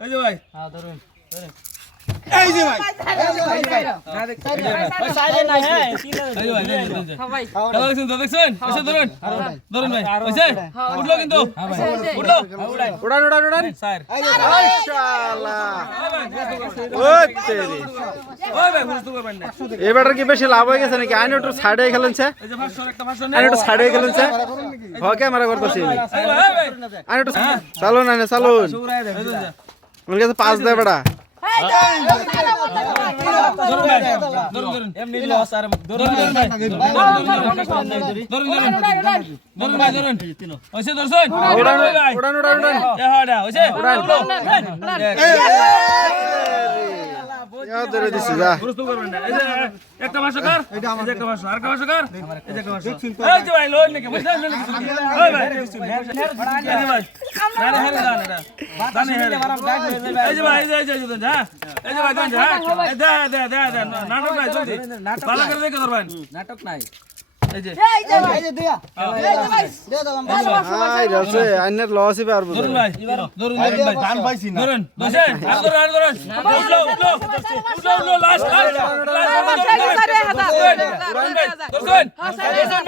এই যে ভাই হ্যাঁ ধরুন ধরুন এই কি বেশি লাভ হয়ে গেছে নাকি আইন একটু সাইড হয়ে খেলেন আইন একটু সাইড হয়ে খেলেন হ্যাঁ ক্যামেরা করতেছি আইন একটু চালুন আইনে চালুন আমার কাছে পাঁচ দেয় বেটা ধরুন ধরে দিছি যা। বুঝতে পারবেন না। এই যে একটা ভাষা কর। এই যে একটা ভাষা আর ভাষা কর। এই যে একটা ভাষা এই যে ভাই লোন নাকি বুঝছেন লোন নাকি? ওই ভাই। এই যে ভাই। জানে হেরে জানে এটা জানে হেরে এই যে ভাই এই যে এই যে এই যে এই যে ভাই দেন যা দে দে দে দে নাটক নাই জলদি ভালো করে দেখে ধরবেন। নাটক নাই।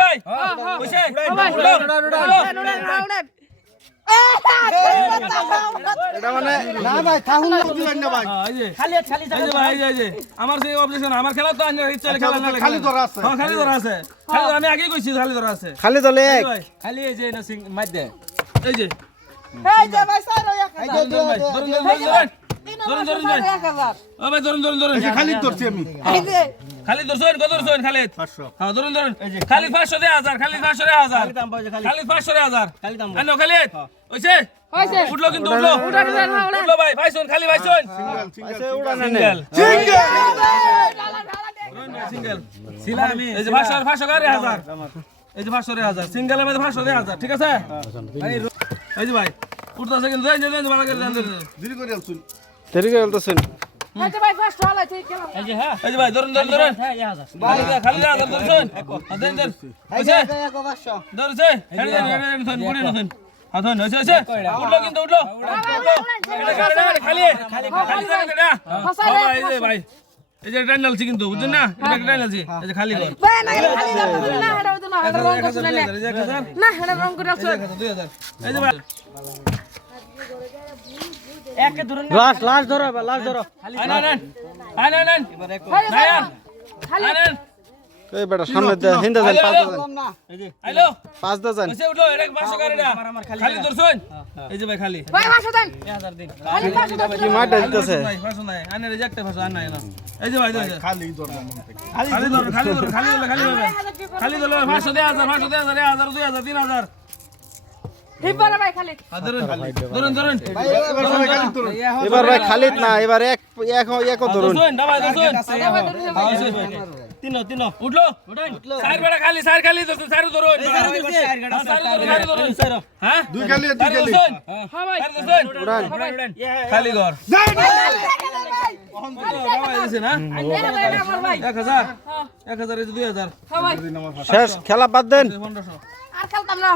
ভাই আমার যে। অবজেকশন আমার খেলা তো ইচ্ছা খেলা খালি ধরা আছে। খালি দলে খালি ধরছি আমি। খালি ধরছেন কত খালিদ পাঁচশো। দেয় পাঁচশো দেয় খালিদ ওইছে হইছে উঠল কিন্তু উঠল উঠল ভাই ভাইছুন খালি ভাইছুন উড়ানে সিঙ্গেল সিঙ্গেল এই যে 500 500 করে হাজার এই যে 500 রে হাজার সিঙ্গেলের মধ্যে 500 দে হাজার ঠিক আছে এই যে ভাই উঠতাছে কিন্তু দেন দেন ভালো করে দেন দেরি করে বলতেছেন এই যে হ্যাঁ এই যে ভাই ধরুন আধন হইছে হইছে উঠল কিন্তু উঠল খালি খালি এই যে ভাই এই যে টাইম লাগছে কিন্তু বুঝছেন না এটা টাইম লাগছে এই যে খালি কর না এটা রং করে আসো এই যে ভাই একে ধরুন লাস্ট লাস্ট ধরো লাস্ট ধরো আনন আনন আনন এবার এক খালি এই বেটা সামনে দে যান। পাঁচ হ্যালো পাঁচ এসে উঠো খালি এই যে ভাই খালি। ভাই দেন। 1000 দিন। খালি দেন। কি দিতেছে ভাই নাই। আনে না এই যে ভাই খালি খালি খালি খালি খালি খালি 1000 1000 1000 2000 3000 এবার ভাই খালিদ না এবার এক এক ধরুন। তিনো তিনো উঠল? উঠল। বেড়া খালি সার খালি তো সার ধরো সার হ্যাঁ? ধরো সার হ্যাঁ? দুই খালি দুই খালি। হ্যাঁ। ভাই। সার ধরো উড়ান। খালি ঘর। শেষ হ্যাঁ, হ্যাঁ, খেলা বাদ দেন। আর খেলতাম না।